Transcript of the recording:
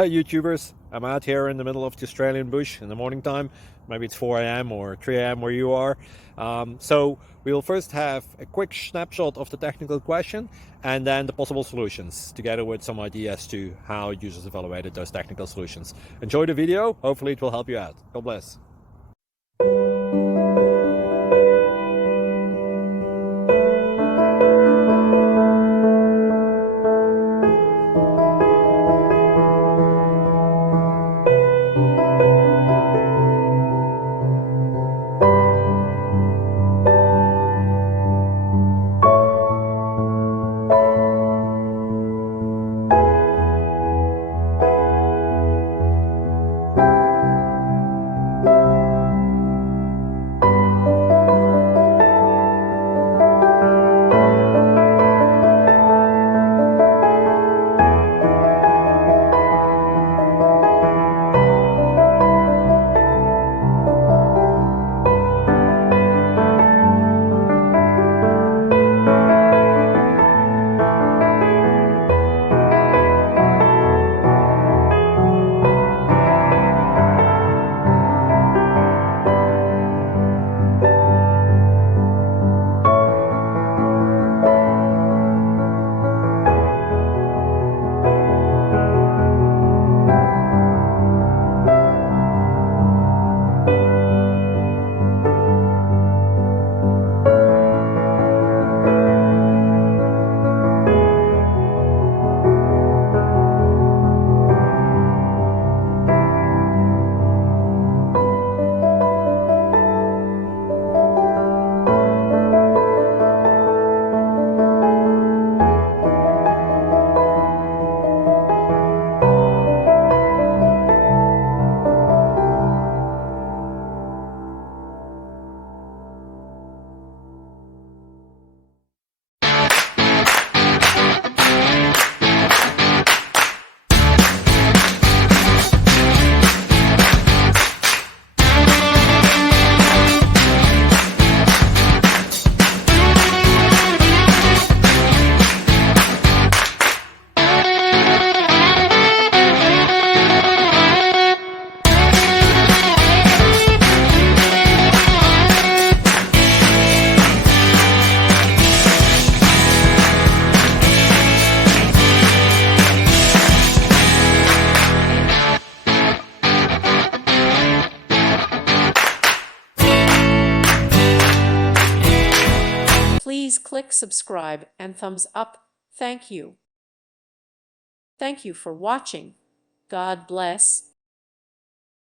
Hey YouTubers, I'm out here in the middle of the Australian bush in the morning time. Maybe it's 4 a.m. or 3 a.m. where you are. So we'll first have a quick snapshot of the technical question and then the possible solutions, together with some ideas to how users evaluated those technical solutions. Enjoy the video, hopefully it will help you out. God bless. Please click subscribe and thumbs up. Thank you. Thank you for watching. God bless.